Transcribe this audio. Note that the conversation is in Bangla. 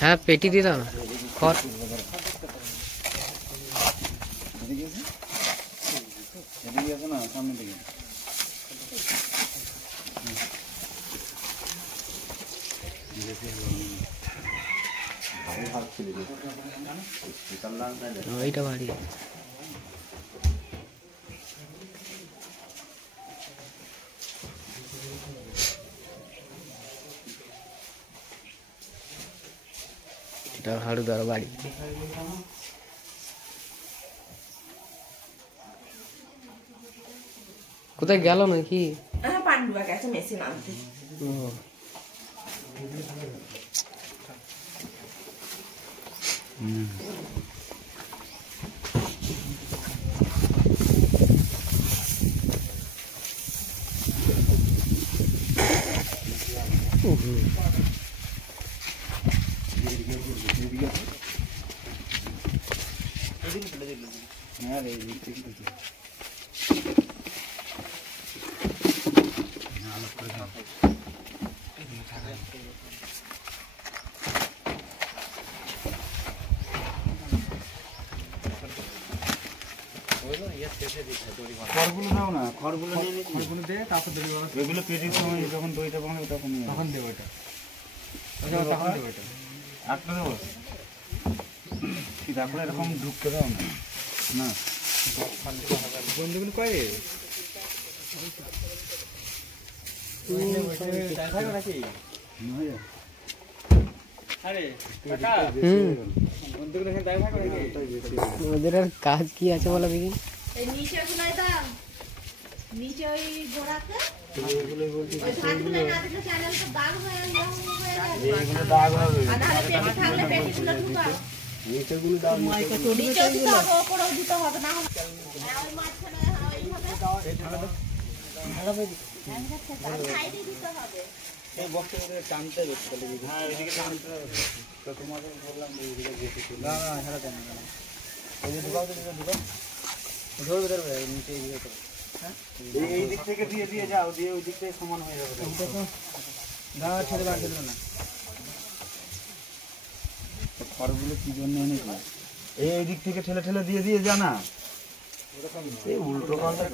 হ্যাঁ পেটি দিয়ে দাও খড় না সামনে দিকে ওইটা বাড়ি এটা হাড়ুদার বাড়ি কোথায় গেল নাকি পান্ডুয়া গেছে মেশিন আনতে খড়গুলো দাও না, খড়গুলো দিয়ে তারপর দড়ি বানাবো। এগুলো পেটির সময় যখন দইটা বানাবে তখন দেবো এটা। তখন দেবো এটা। আটটা দেবো। তারপরে এরকম ঢুকতে দাও না। না। বন্ধুগুলো কয় রে? ওদের আর কাজ কি আছে বলো দেখি নিচে ওই গোড়াতে ওই ধানগুলো না দিলে চ্যানেল তো দাগ হয়ে দাগ হবে। আর নাহলে পেটি থাকলে পেটিগুলো ঢুকাও নিচেগুলো দাও। নিচেও দিতে হবে ওপরেও দিতে হবে না হলে ওই মাঝখানে ওইভাবে সাইডে দিতে হবে এই বক্সে টানতে দেখতে হবে। হ্যাঁ এদিকে টানতে হবে। তো তোমাকে বললাম যে এদিকে যেতে ছিল। না না হেরা টান না। এই যে ঢুকাও ধরবে নিচে এদিকে করো। হ্যাঁ এই দিক থেকে দিয়ে যাও, দিয়ে ওই দিক থেকে সমান হয়ে যাবে। না ছেড়ে না। খড়গুলো কি জন্য এনেছি? এই দিক থেকে ঠেলে দিয়ে জানা এই উল্টো পাল্টা